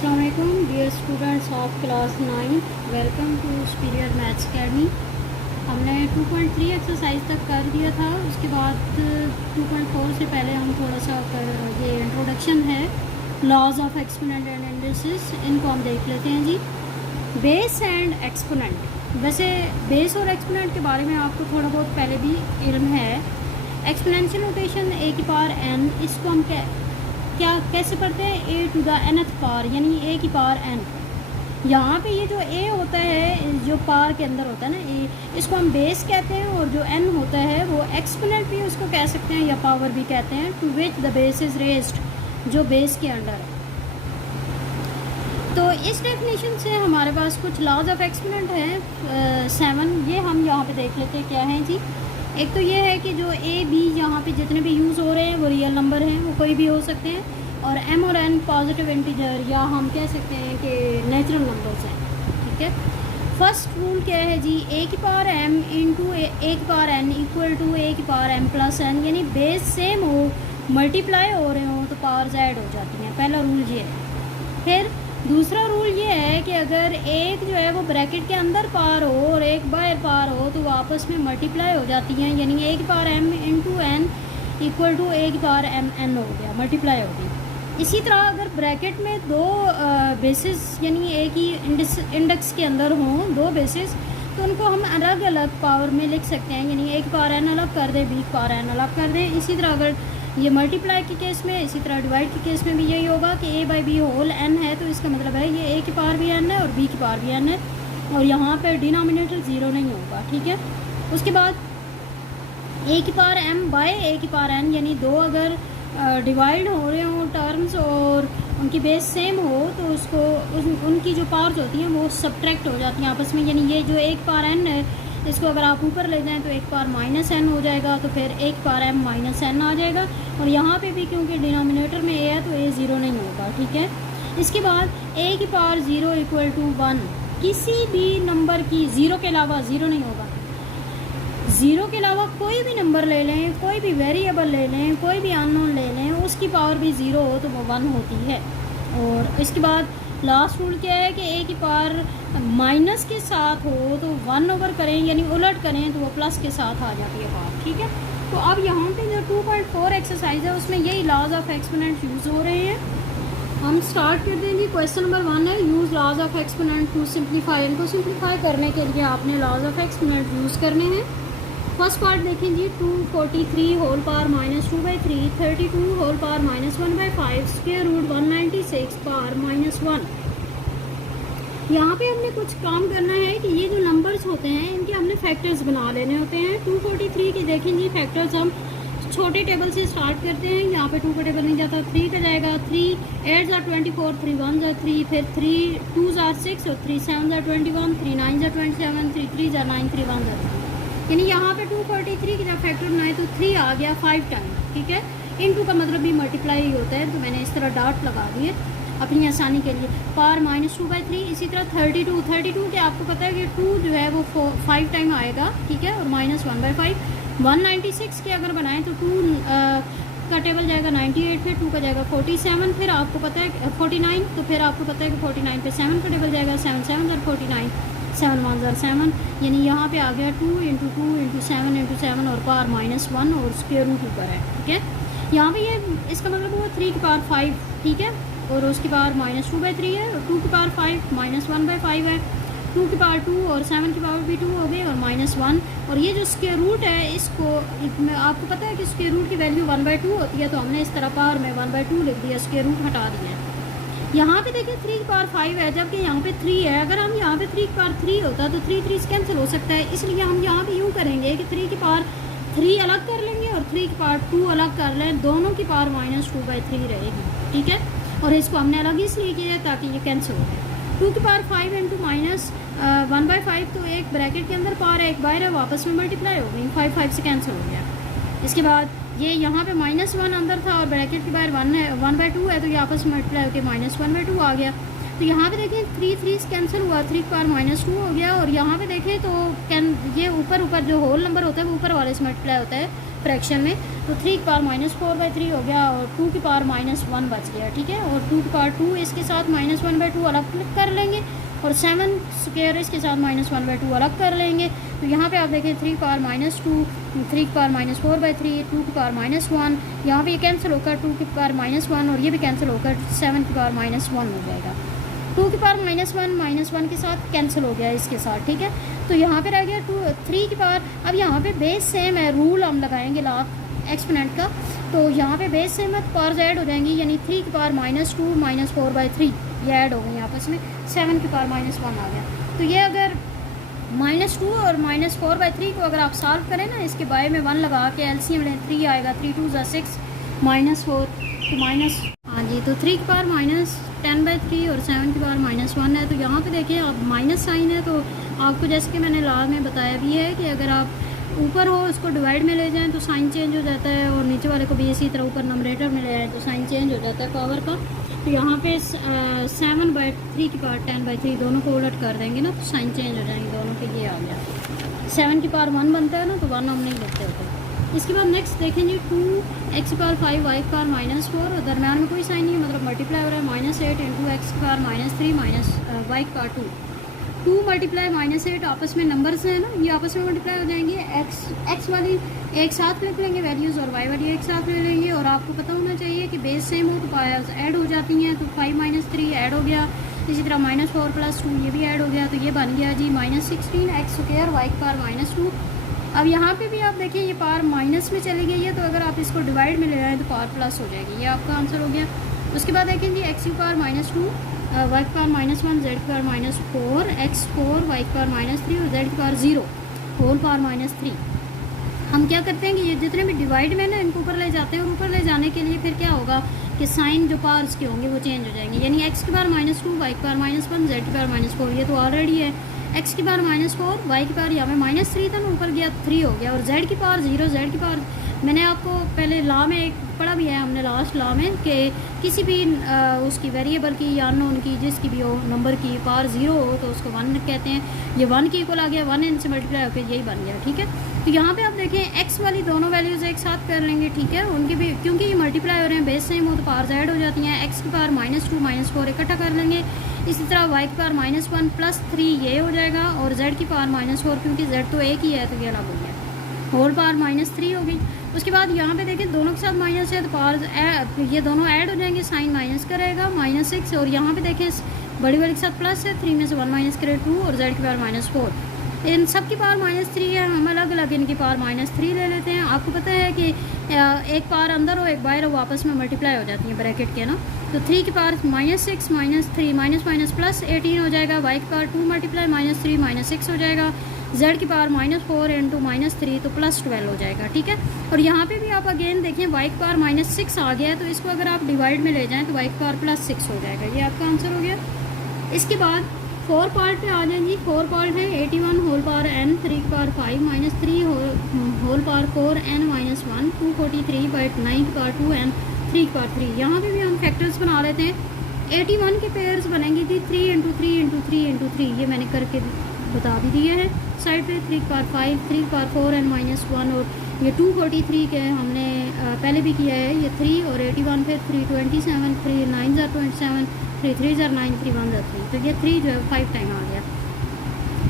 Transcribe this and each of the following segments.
अस्सलाम वालेकुम dear students of class 9, welcome to superior maths academy. हमने 2.3 एक्सरसाइज तक कर दिया था। उसके बाद 2.4 से पहले हम थोड़ा सा ये इंट्रोडक्शन है laws of exponent and indices, इनको हम देख लेते हैं जी। बेस एंड एक्सपोनेंट, वैसे बेस और एक्सपोनेंट के बारे में आपको थोड़ा बहुत पहले भी इल्म है। एक्सपोनेंशियल नोटेशन ए की पावर एन, इसको हम क्या कैसे पढ़ते हैं, ए टू द nth पावर, यानी ए की पावर एन। यहाँ पे ये जो ए होता है जो पावर के अंदर होता है ना ए, इसको हम बेस कहते हैं, और जो एन होता है वो एक्सपोनेंट भी उसको कह सकते हैं या पावर भी कहते हैं, to which the base is raised, जो बेस के अंडर है। तो इस डेफिनेशन से हमारे पास कुछ लॉज ऑफ एक्सपोनेंट हैं 7, ये हम यहाँ पे देख लेते हैं क्या है जी। एक तो ये है कि जो ए बी यहाँ पे जितने भी यूज़ हो रहे हैं वो रियल नंबर हैं, वो कोई भी हो सकते हैं, और एम और एन पॉजिटिव इंटीजर या हम कह सकते हैं कि नेचुरल नंबर्स हैं। ठीक है, फर्स्ट रूल क्या है जी, ए की पावर एम इंटू ए की power N equal to A की पावर एम प्लस एन, यानी बेस सेम हो, मल्टीप्लाई हो रहे हो तो पावर ऐड हो जाती हैं। पहला रूल ये है। फिर दूसरा रूल ये है कि अगर एक जो है वो ब्रैकेट के अंदर पार हो और एक बाहर पार हो तो वो आपस में मल्टीप्लाई हो जाती हैं, यानी ए की power M into N equal to A की पावर एम एन हो गया, मल्टीप्लाई हो गई। इसी तरह अगर ब्रैकेट में दो बेसिस यानी ए की इंडेक्स के अंदर हों दो बेसिस, तो उनको हम अलग अलग पावर में लिख सकते हैं, यानी ए की पावर एन अलग कर दें, बी की पावर एन अलग कर दें। इसी तरह अगर ये मल्टीप्लाई के केस में, इसी तरह डिवाइड के केस में भी यही होगा कि ए बाई बी होल एन है, तो इसका मतलब है ये ए की पावर भी एन है और बी की पावर भी एन है, और यहाँ पर डिनोमिनेटर ज़ीरो नहीं होगा। ठीक है, उसके बाद ए की पावर एम बाय ए की पावर एन, यानी दो अगर डिवाइड हो रहे हों टर्म्स और उनकी बेस सेम हो तो उसको उनकी जो पावर्स होती हैं वो सब्ट्रैक्ट हो जाती हैं आपस में, यानी ये जो एक पावर एन है इसको अगर आप ऊपर ले जाएं तो एक पावर माइनस एन हो जाएगा, तो फिर एक पावर एम माइनस एन आ जाएगा, और यहाँ पे भी क्योंकि डिनोमिनेटर में ए है तो ए ज़ीरो नहीं होगा। ठीक है, इसके बाद ए की पावर ज़ीरो इक्वल टू 1, किसी भी नंबर की ज़ीरो के अलावा ज़ीरो नहीं होगा, ज़ीरो के अलावा कोई भी नंबर ले लें, कोई भी वेरिएबल ले लें, कोई भी अननोन ले लें, उसकी पावर भी ज़ीरो हो तो वो 1 होती है। और इसके बाद लास्ट रूल क्या है कि ए की पावर माइनस के साथ हो तो 1 ओवर करें, यानी उलट करें तो वो प्लस के साथ आ जाती है पावर। ठीक है, तो अब यहाँ पे जो 2.4 एक्सरसाइज है उसमें यही लॉज ऑफ एक्सपोनेंट यूज़ हो रहे हैं। हम स्टार्ट करते हैं जी। क्वेश्चन नंबर 1 है use laws of exponent to simplify. इनको सिंप्लीफाई करने के लिए आपने लॉज ऑफ एक्सपोनेंट यूज़ करने हैं। फर्स्ट पार्ट देखें जी, 243 whole power -2/3, 32 whole power -1/5, square root 196 power -1। यहाँ पे हमने कुछ काम करना है कि ये जो नंबर्स होते हैं इनके हमने फैक्टर्स बना लेने होते हैं। 243 की देखें जी फैक्टर्स हम छोटे टेबल से स्टार्ट करते हैं। यहाँ पे 2 का टेबल नहीं जाता, 3 का जाएगा। 3 8 are 24, 3 1 are 3, फिर 3 2 are 6 और 3 7 are 21, 3 9 are 27, 3 3 are 9, 3 1 are 3। यानी यहाँ पे 243 की जब फैक्टर बनाए तो 3 आ गया 5 टाइम। ठीक है, इनटू का मतलब भी मल्टीप्लाई होता है, तो मैंने इस तरह डॉट लगा दिए अपनी आसानी के लिए। पावर -2/3। इसी तरह 32 के आपको पता है कि 2 जो है वो 5 टाइम आएगा। ठीक है, और -1/5। 196 के अगर बनाएं तो 2 का टेबल जाएगा 98, फिर 2 का जाएगा 47, फिर आपको पता है 49, तो फिर आपको पता है कि 49 पे 7 का टेबल जाएगा, 7 7 are 49, 7 1 are 7, यानी यहाँ पे आ गया 2 × 2 × 7 × 7 और पावर -1 और स्क्वायर रूट ऊपर है। ठीक है, यहाँ पे ये इसका मतलब हुआ 3 की पावर 5। ठीक है, और उसकी पावर -2/3 है, और 2 की पावर 5 -1/5 है, 2 की पावर 2 और 7 की पावर भी 2 हो गई और -1। और ये जो स्क्वायर रूट है इसको आपको पता है कि स्क्वायर रूट की वैल्यू 1/2 होती है, तो हमने इस तरह पावर में 1/2 लिख दिया, स्क्वायर रूट हटा दिया। यहाँ पे देखिए 3 की पावर 5 है, जबकि यहाँ पे 3 है। अगर हम यहाँ पे 3 की पावर 3 होता तो 3 3 कैंसिल हो सकता है, इसलिए हम यहाँ पे यूँ करेंगे कि 3 की पावर 3 अलग कर लेंगे और 3 की पावर 2 अलग कर लें, दोनों की पावर -2/3 रहेगी। ठीक है, और इसको हमने अलग इसलिए किया है ताकि ये कैंसिल हो जाए। 2 की पावर 5 × -1/5, तो एक ब्रैकेट के अंदर पावर है, एक बाहर है, वापस में मल्टीप्लाई हो गई, 5 5 से कैंसिल हो गया। इसके बाद ये यहाँ पे -1 अंदर था और ब्रैकेट के बाहर 1 है, 1/2 है, तो ये आपस में मल्टीप्लाई होकर -1/2 आ गया। तो यहाँ पे देखें 3 3 कैंसिल हुआ, 3 की पावर -2 हो गया, और यहाँ पे देखें तो ये ऊपर जो होल नंबर होता है वो ऊपर वाले से मल्टीप्लाई होता है, फ्रैक्शन में, तो 3 की पावर -4/3 हो गया और 2 की पावर -1 बच गया, ठीक है। और 2 की पावर 2 इसके साथ -1/2 अलग कर लेंगे और 7 स्क्वायर इसके साथ -1/2 अलग कर लेंगे। तो यहाँ पे आप देखें 3 की पावर -2, 3 की पावर -4/3, 2 की पावर -1, यहाँ पे ये कैंसिल होकर 2 की पावर -1 और ये भी कैंसिल होकर 7 की पावर -1 हो जाएगा। 2 की पावर -1 के साथ कैंसिल हो गया इसके साथ, ठीक है। तो यहाँ पे रह गया 3 की पावर। अब यहाँ पे बेस सेम है, रूल हम लगाएंगे लास्ट एक्सपोनेंट का, तो यहाँ पे बेस सेम है तो पावर्स ऐड हो जाएंगी, यानी 3 की पावर -2 -4/3 ये ऐड हो गई आपस में, 7 की पावर -1 आ गया। तो ये अगर -2 और -4/3 को अगर आप सॉल्व करें ना, इसके बाय में 1 लगा के एलसीएम लें, 3 आएगा, 3 2 = 6 -4 तो हाँ जी, तो 3 की पावर -10/3 और 7 की पावर -1 है। तो यहाँ पे देखिए अब माइनस साइन है, तो आपको जैसे कि मैंने लास्ट में बताया भी है कि अगर आप ऊपर हो उसको डिवाइड में ले जाएं तो साइन चेंज हो जाता है, और नीचे वाले को भी इसी तरह ऊपर नंबरेटर में ले जाएं तो साइन चेंज हो जाता है पावर का। तो यहाँ पे 7/3 की पावर 10/3 दोनों को उलट कर देंगे ना तो साइन चेंज हो जाएंगे दोनों के। ये आ गया 7 की पावर 1 बनता है ना, तो 1 हम नहीं लिखते होते। इसके बाद नेक्स्ट देखेंगे 2x की पावर 5 y की पावर -4 और दरम्यान में कोई साइन नहीं है, मतलब मल्टीप्लाई हो रहा है, -8 × x की पावर -3 y की पावर 2। 2 × -8 आपस में नंबर्स हैं ना, ये आपस में मल्टीप्लाई हो जाएंगे। x वाली एक साथ लिख लेंगे वैल्यूज़ और y वाली एक साथ ले लेंगे, और आपको पता होना चाहिए कि बेस सेम हो तो पावर्स ऐड हो जाती हैं। तो 5 - 3 ऐड हो गया, इसी तरह -4 + 2 ये भी ऐड हो गया, तो ये बन गया जी -16x² y की पावर -2। अब यहाँ पे भी आप देखिए ये पावर माइनस में चली गई है, तो अगर आप इसको डिवाइड में ले जाएँ तो पावर प्लस हो जाएगी, ये आपका आंसर हो गया। उसके बाद देखें जी x की पावर -2, y की पावर -1, z की पावर -4, x 4, y की पावर -3 और z की पावर 0 होल पावर -3। हम क्या करते हैं कि ये जितने भी डिवाइड में ना इनको ऊपर ले जाते हैं, और ऊपर ले जाने के लिए फिर क्या होगा कि साइन जो पावर्स के होंगे वो चेंज हो जाएंगे, यानी x की पावर -2, y की पावर -1, z की पावर -4 ये तो ऑलरेडी है। x की पावर -4, y की पावर यहाँ पे -3 था ना, ऊपर गया 3 हो गया, और z की पावर 0, z की पावर मैंने आपको पहले लॉ में एक पढ़ा भी है हमने लास्ट लॉ में कि किसी भी उसकी वेरिएबल की या अननोन की जिसकी भी हो नंबर की पावर 0 हो तो उसको 1 कहते हैं। ये 1 के इक्वल आ गया, 1 इनसे मल्टीप्लाई होकर यही बन गया, ठीक है। तो यहाँ पे आप देखें x वाली दोनों वैल्यूज़ एक साथ कर लेंगे, ठीक है। उनके भी क्योंकि ये मल्टीप्लाई हो रहे हैं बेस सेम हो तो पावर्स ऐड हो जाती हैं। x की पावर -2 -4 इकट्ठा कर लेंगे, इसी तरह y की पावर -1 + 3 ये हो जाएगा, और z की पावर -4 क्योंकि z तो एक ही है तो ये अलग हो गया, होल पावर -3 हो गई। उसके बाद यहाँ पे देखें दोनों के साथ माइनस है तो पावर ये दोनों ऐड हो जाएंगे, साइन माइनस का रहेगा -6, और यहाँ पे देखें बड़ी वाले के साथ प्लस है, 3 में से 1 माइनस करें 2 और z की पावर -4। इन सब की पावर -3 है, हम अलग अलग इनकी पावर -3 ले लेते हैं। आपको पता है कि एक पावर अंदर हो एक बाहर हो आपस में मल्टीप्लाई हो जाती है ब्रैकेट के ना, तो 3 की पावर -6 -3 माइनस प्लस 18 हो जाएगा, y की पावर 2 × -3 -6 हो जाएगा, z की पावर -4 × -3 तो +12 हो जाएगा, ठीक है। और यहाँ पे भी आप अगेन देखें y की पावर -6 आ गया है, तो इसको अगर आप डिवाइड में ले जाएं तो y की पावर +6 हो जाएगा, ये आपका आंसर हो गया। इसके बाद 4 पार्ट पे आ जाएंगी। 4 पार्ट है 81 होल पावर n, 3 की पावर 5 -3 होल पावर 4 n -1, 243/9 की पावर 2 n, 3 की पावर 3। यहाँ पे भी हम फैक्टर्स बना लेते हैं। 81 के पेयर्स बनेंगी थी 3 × 3 × 3 × 3, ये मैंने करके बता भी दिया है साइड पे। 3 की पावर 5, 3 की पावर 4 n -1, और ये 243 के हमने पहले भी किया है, ये 3 और 81 फिर 327, 3 9 = 27, 3 3 = 9, 3 1 = 3, तो ये 3 जो है 5 टाइम आ गया।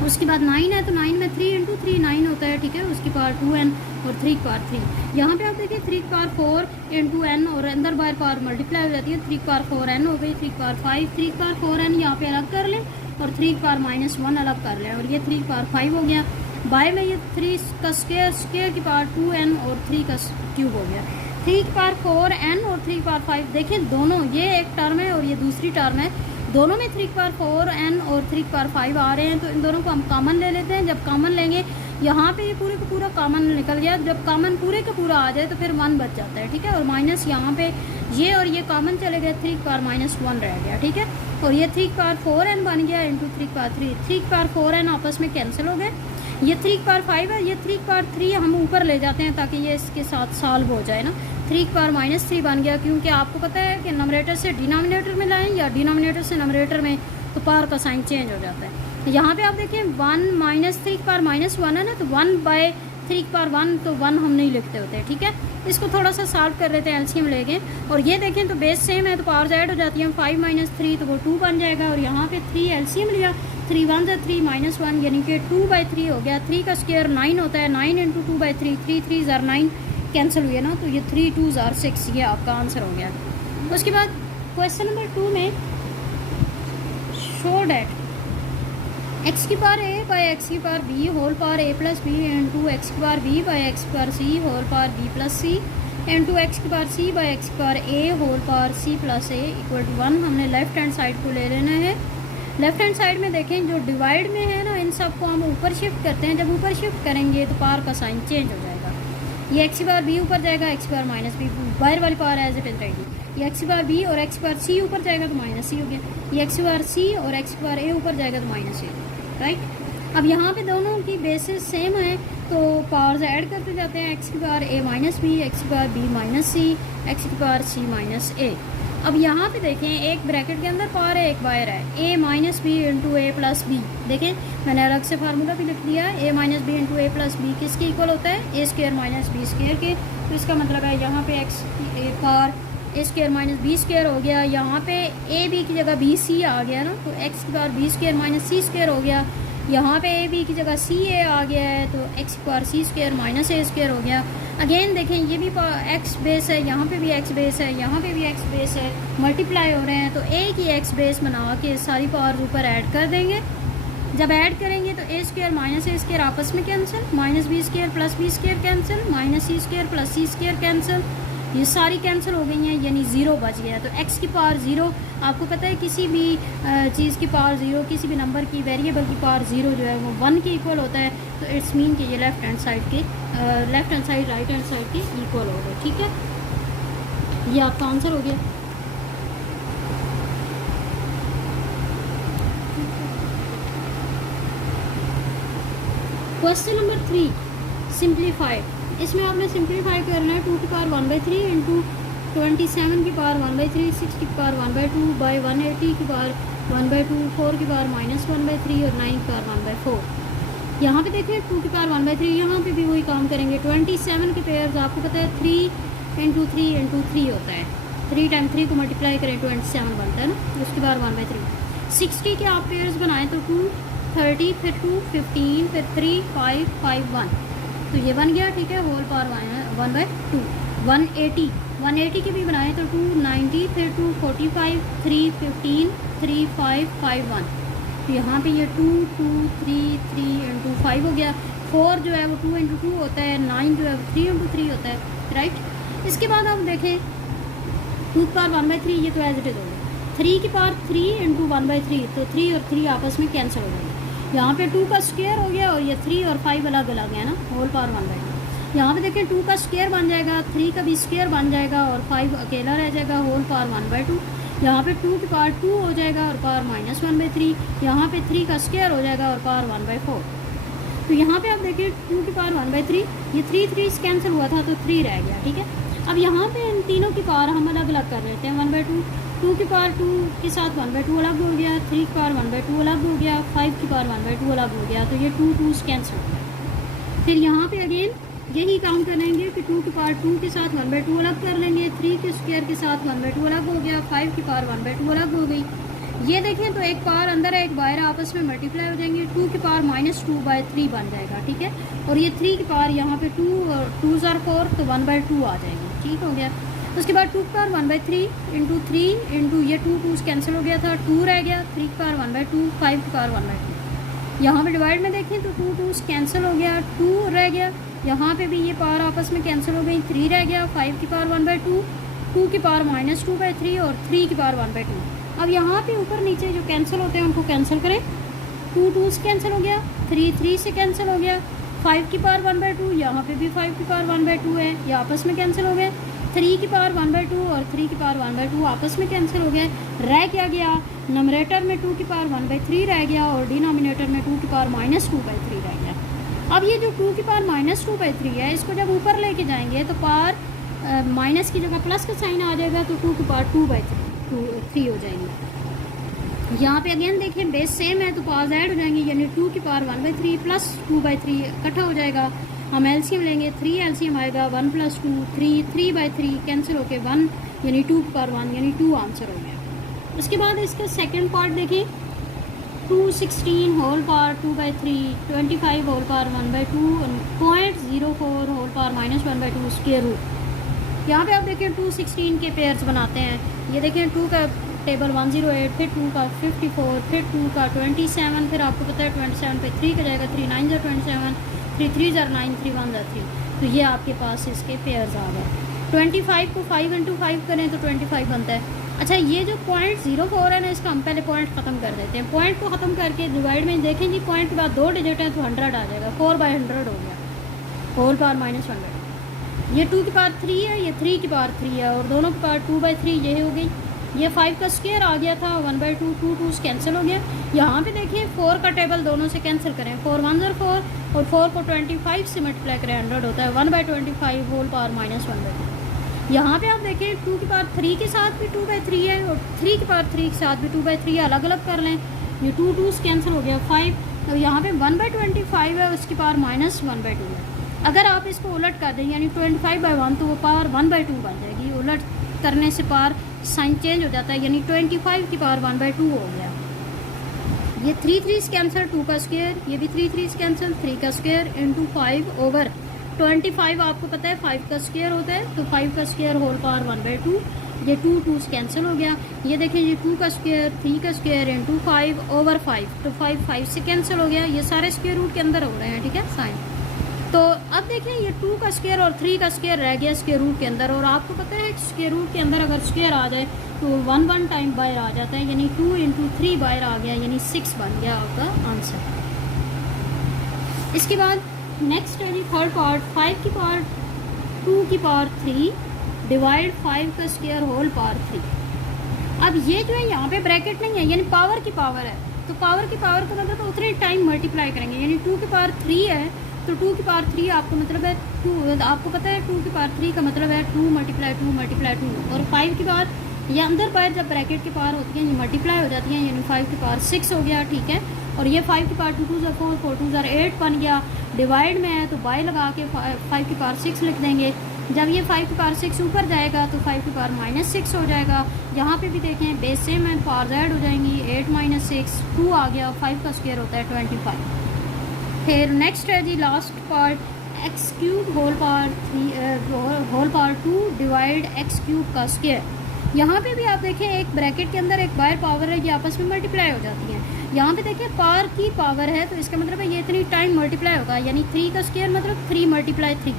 उसके बाद 9 है तो 9 में 3 × 3 9 होता है, ठीक है। उसकी पावर 2n और 3 की पावर 3। यहाँ पे आप देखिए 3 की पावर 4 × n और अंदर बाहर पावर मल्टीप्लाई हो जाती है, 3 की पावर 4n हो गई, 3 की पावर 5, 3 की पावर 4n यहाँ पे अलग कर लें और 3 की पावर -1 अलग कर लें, और ये 3 की पावर 5 हो गया। बाय में ये 3 का स्क्वायर की पावर 2n और 3 का क्यूब हो गया। 3 की पावर 4n और 3 की पावर 5 देखें दोनों, ये एक टर्म है और ये दूसरी टर्म है, दोनों में 3 की पावर 4n और 3 की पावर 5 आ रहे हैं, तो इन दोनों को हम कॉमन ले लेते हैं। जब कॉमन लेंगे यहाँ पे ये पूरे का पूरा कॉमन निकल गया, जब कॉमन पूरे का पूरा आ जाए तो फिर 1 बच जाता है, ठीक है। और माइनस यहाँ पे ये और ये कॉमन चले गए, 3 की पावर -1 रह गया, ठीक है। और ये 3 की पावर 4n बन गया इंटू 3 की पावर 3, 3 की पावर 4n आपस में कैंसिल हो गए। ये 3 की पावर 5 है, ये 3 की पावर 3 हम ऊपर ले जाते हैं ताकि ये इसके साथ सॉल्व हो जाए ना। 3 की पावर -3 बन गया, क्योंकि आपको पता है कि नंबरेटर से डिनोमिनेटर में लाएं या डिनोमिनेटर से नंबरेटर में, तो पावर का साइन चेंज हो जाता है। यहाँ पे आप देखें 1 -3 की पावर -1 है ना, तो 1/3 3 की पावर 1 तो 1 हम नहीं लिखते होते, ठीक है। इसको थोड़ा सा सॉल्व कर लेते हैं एलसीएम लेके, और ये देखें तो बेस सेम है तो पावर्स ऐड हो जाती हैं। 5 - 3 तो वो 2 बन जाएगा, और यहाँ पे 3 एलसीएम लिया, 3 × 1 = 3 - 1 यानी कि 2/3 हो गया। 3 का स्क्वायर 9 होता है, 9 × 2/3, 3 3 = 9 कैंसिल हुए ना, तो ये 3 2 = 6, ये आपका आंसर हो गया। उसके बाद क्वेश्चन नंबर 2 में शो डैट x की पावर a बाई x की power b whole power a plus b into x की पावर b बाई x की power c whole power b plus c into x की power c by x की power a whole power c plus a equal to 1। हमने left hand side को ले लेना है। Left hand side में देखें जो डिवाइड में है ना, इन सब को हम ऊपर शिफ्ट करते हैं। जब ऊपर शिफ्ट करेंगे तो पावर का साइन चेंज हो जाएगा। ये x की पावर b ऊपर जाएगा, x की पावर माइनस b बाहर वाली पावर एज इट इज रहेगी। ये x की पावर b और x की पावर c ऊपर जाएगा तो माइनस c हो गया। ये x की पावर c और x की पावर a ऊपर जाएगा तो माइनस a, राइट। अब यहाँ पे दोनों की बेसिस सेम है तो पावर्स ऐड करते जाते हैं। x की power a minus b, x की power b minus c, x की पावर c माइनस a। अब यहाँ पे देखें एक ब्रैकेट के अंदर पावर है, एक बाहर है। a minus b into a plus b, देखें मैंने अलग से फार्मूला भी लिख दिया है। a minus b into a plus b किसके इक्वल होता है? a square minus b square के। तो इसका मतलब है यहाँ पे x power a square minus b square हो गया। यहाँ पे a b की जगह b c आ गया ना, तो x की power b square minus c square हो गया। यहाँ पे a b की जगह c a आ गया है तो x की power c square minus a square हो गया। अगेन देखें ये भी x बेस है, यहाँ पे भी x बेस है, यहाँ पे भी x बेस है, मल्टीप्लाई हो रहे हैं तो a की x बेस बना के सारी पावर ऊपर ऐड कर देंगे। जब ऐड करेंगे तो a square minus a square आपस में cancel, minus b square plus b square cancel, minus c square plus c square cancel, ये सारी कैंसिल हो गई हैं, यानी ज़ीरो बच गया। तो x की पावर ज़ीरो, आपको पता है किसी भी चीज़ की पावर ज़ीरो, किसी भी नंबर की वेरिएबल की पावर ज़ीरो जो है वो 1 के इक्वल होता है। तो इट्स मीन कि ये left hand side right hand side के इक्वल हो गए, ठीक है। ये आपका आंसर हो गया। Question number 3 simplified. इसमें आपने सिंप्लीफाई करना है 2 की पावर 1/3 इंटू 27 की पावर 1/3, 6 की पावर 1/2 बाई 180 की पावर 1/2, 4 की पावर -1/3 और 9 की पावर 1/4। यहाँ पे देखें 2 की पावर 1/3, यहाँ पे भी वही काम करेंगे। 27 के पेयर्स आपको पता है 3 × 3 × 3 होता है। 3 × 3 को मल्टीप्लाई करें 27 बनता है ना, उसकी पावर 1/3। 60 के आप पेयर्स बनाएं तो 2 30, फिर 2 15, फिर 3 5 5 1, तो ये बन गया, ठीक है। Whole power 1/2। 180 के भी बनाए तो 2 90, फिर 2 45, 3 15, 3 5 5 1, तो यहाँ पे ये 2 2 3 3 × 5 हो गया। 4 जो है वो 2 × 2 होता है, 9 जो है वो 3 × 3 होता है, राइट। इसके बाद हम देखें 2 की पावर 1/3, ये तो एज इट इज हो गया। 3 की पावर 3 × 1/3, तो 3 और 3 आपस में कैंसिल हो जाएगा। यहाँ पे 2 का स्क्वायर हो गया और ये 3 और 5 अलग अलग है ना, होल पावर 1/2। यहाँ पे देखें 2 का स्क्वायर बन जाएगा, 3 का भी स्क्वायर बन जाएगा और 5 अकेला रह जाएगा, होल पावर 1/2। यहाँ पे 2 की पावर 2 हो जाएगा और पावर -1/3। यहाँ पे 3 का स्क्वायर हो जाएगा और पावर 1/4। तो यहाँ पे आप देखिए 2 की पावर 1/3, ये 3 कैंसिल हुआ था तो 3 रह गया, ठीक है। अब यहाँ पे इन तीनों की पावर हम अलग अलग कर लेते हैं। 1/2, 2 की पावर 2 के साथ 1/2 अलग हो गया, 3 की पावर 1/2 अलग हो गया, 5 की पावर 1/2 अलग हो गया, तो ये 2 2 कैंसिल हो गया। फिर यहाँ पे अगेन यही काम करेंगे कि 2 की पावर 2 के साथ 1/2 अलग कर लेंगे, 3 के स्क्वायर के साथ 1/2 अलग हो गया, 5 की पावर 1/2 अलग हो गई। ये देखें तो एक पावर अंदर है एक बाहर आपस में मल्टीप्लाई हो जाएंगे। 2 की पावर -2/3 बन जाएगा, ठीक है। और ये 3 की पावर यहाँ पे 2 और 2 = 4 तो 1/2 आ जाएगी, ठीक हो गया। उसके बाद 2 की पावर 1/3 इंटू 3 इंटू ये 2 2 कैंसिल हो गया था, 2 रह गया, 3 की पावर 1/2, 5 की पावर 1/2। यहाँ पे डिवाइड में देखें तो 2 2 कैंसिल हो गया, 2 रह गया। यहाँ पे भी ये पावर आपस में कैंसिल हो गई, 3 रह गया, 5 की पावर 1/2, 2 की पावर -2/3 और 3 की पावर 1/2। अब यहाँ पे ऊपर नीचे जो कैंसिल होते हैं उनको कैंसिल करें। 2 2 से कैंसिल हो गया, 3 3 से कैंसिल हो गया, 5 की पावर 1/2, यहाँ पे भी 5 की पावर 1/2 है, ये आपस में कैंसिल हो गए। 3 की पावर 1/2 और 3 की पावर 1/2 आपस में कैंसिल हो गए। रह क्या गया, नमरेटर में 2 की पावर 1/3 रह गया और डिनोमिनेटर में 2 की पावर -2/3 रह गया। अब ये जो 2 की पावर -2/3 है, इसको जब ऊपर लेके जाएंगे तो पावर माइनस की जगह प्लस का साइन आ जाएगा, तो 2 की पावर 2/3 हो जाएंगी। यहाँ पे अगेन देखें बेस सेम है तो पावर्स ऐड हो जाएंगी, यानी 2 की पावर 1/3 प्लस 2/3 इकट्ठा हो जाएगा। हम एलसीएम लेंगे, 3 एलसीएम आएगा 1 + 2 3, 3/3 कैंसिल होके 1 यानी 2 की पावर 1 यानी 2 आंसर हो गया। उसके बाद इसका सेकंड पार्ट देखिए, 216 whole power 2/3, 25 whole power 1/2, 0.04 whole power -1/2 square root. यहाँ पे आप देखिए 216 के पेयर्स बनाते हैं। ये देखें 2 का टेबल 108, फिर 2 का 54, फिर 2 का 27, फिर आपको पता है 27 पे 3 का जाएगा, 3 9 27, 3 3 9, 3 1 3। तो ये आपके पास इसके पेयर्स आ गए। 25 को 5 × 5 करें तो 25 बनता है। अच्छा, ये जो 0.04 है ना, इसका हम पहले पॉइंट ख़त्म कर देते हैं। पॉइंट को ख़त्म करके डिवाइड में देखें जी, पॉइंट के बाद 2 डिजिट है तो 100 आ जाएगा, 4/100 हो गया, होल पावर -100। ये 2 की पावर 3 है, ये 3 की पावर 3 है, और दोनों की पावर 2/3 ये हो गई। ये 5 का स्क्वायर आ गया था 1/2, 2 2 कैंसिल हो गया। यहाँ पे देखिए 4 का टेबल दोनों से कैंसिल करें, 4 1 ज़र 4, और 4 को 25 से मल्टीप्लाई करें 100 होता है 1/25 होल पावर -1/2। यहाँ पे आप देखें 2 की पावर 3 के साथ भी 2/3 है, और 3 की पावर 3 के साथ भी 2/3 है, अलग अलग कर लें। ये 2 2 कैंसिल हो गया 5, तो यहाँ पे 1/25 है, उसकी पावर -1/2 है। अगर आप इसको उलट कर दें यानी 25/1 तो वो पावर 1/2 बन जाएगी। उलट करने से पावर साइन चेंज हो जाता है, यानी 25 की पावर 1/2 हो गया। ये 3 3 कैंसिल, 2 का स्क्वायर, ये भी 3 3 कैंसिल, 3 का स्क्वायर इंटू 5 ओवर 25। आपको पता है 5 का स्क्वायर होता है, तो 5 का स्क्वायर होल पावर 1/2। ये 2 2 कैंसिल हो गया। ये देखें ये 2 का स्क्वायर, 3 का स्क्वायर इंटू 5 ओवर 5, तो 5 से कैंसिल हो गया। ये सारे स्क्वायर रूट के अंदर हो रहे हैं, ठीक है साइन। तो अब देखें ये 2 का स्क्वायर और 3 का स्क्वायर रह गया स्क्वायर रूट के अंदर, और आपको पता है स्क्वायर रूट के अंदर अगर स्क्वायर आ जाए तो 1 1 टाइम बाहर आ जाता है, यानी 2 × 3 बाहर आ गया, यानी 6 बन गया आपका आंसर। इसके बाद नेक्स्ट है जी थर्ड पार्ट, 5 की पावर 2 की पावर 3 डिवाइड 5 का स्क्वायर होल पावर 3। अब ये जो है यहाँ पे ब्रैकेट नहीं है, यानी पावर की पावर है, तो पावर की पावर को मतलब उतने टाइम मल्टीप्लाई करेंगे, यानी 2 की पावर 3 है तो 2 की पावर 3 आपको मतलब है 2, आपको पता है 2 की पावर 3 का मतलब है 2 × 2 और 5 की पावर ये अंदर बाहर जब ब्रैकेट की पावर होती है ये मल्टीप्लाई हो जाती है, यानी 5 की पावर 6 हो गया, ठीक है। और ये 5 की पावर 2 2 ज़र 4, 4 2 ज़र 8 बन गया। डिवाइड में है तो बाय लगा के 5 की पावर 6 लिख देंगे। जब ये 5 की पावर 6 ऊपर जाएगा तो 5 की पावर -6 हो जाएगा। यहाँ पे भी देखें बेस सेम है, पावर ऐड हो जाएंगी, 8 - 6 2 आ गया। 5 का स्क्वायर होता है 25। फिर नेक्स्ट है जी last part, x³ whole power 2 divide x³ का स्क्वायर। यहाँ पे भी आप देखें एक ब्रैकेट के अंदर एक बाहर पावर है, ये आपस में मल्टीप्लाई हो जाती है। यहाँ पे देखें पावर की पावर है तो इसका मतलब है ये इतनी टाइम मल्टीप्लाई होगा, यानी 3 का स्क्वायर मतलब 3 × 3,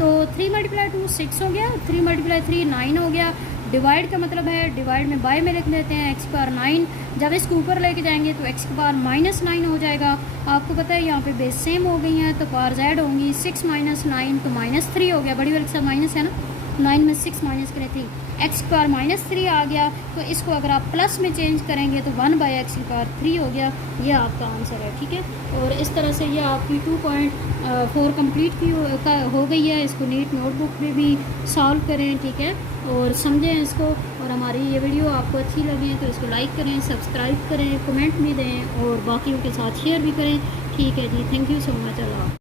तो 3 × 2 6 हो गया, 3 × 3 9 हो गया। डिवाइड का मतलब है डिवाइड में बाय में लिख देते हैं x की पावर 9। जब इसको ऊपर लेके जाएंगे तो x की पावर -9 हो जाएगा। आपको पता है यहाँ पे बेस सेम हो गई हैं तो पावर ऐड होंगी, 6 - 9 तो -3 हो गया, बड़ी वाली के साथ माइनस है ना, 9 में 6 माइनस करें 3, x की पावर -3 आ गया। तो इसको अगर आप प्लस में चेंज करेंगे तो 1/x की पावर 3 हो गया। ये आपका आंसर है, ठीक है। और इस तरह से ये आपकी 2.4 कंप्लीट की हो गई है। इसको नीट नोटबुक में भी सॉल्व करें, ठीक है, और समझें इसको। और हमारी ये वीडियो आपको अच्छी लगे तो इसको लाइक करें, सब्सक्राइब करें, कमेंट भी दें और बाकियों के साथ शेयर भी करें, ठीक है जी। Thank you so much. Allah.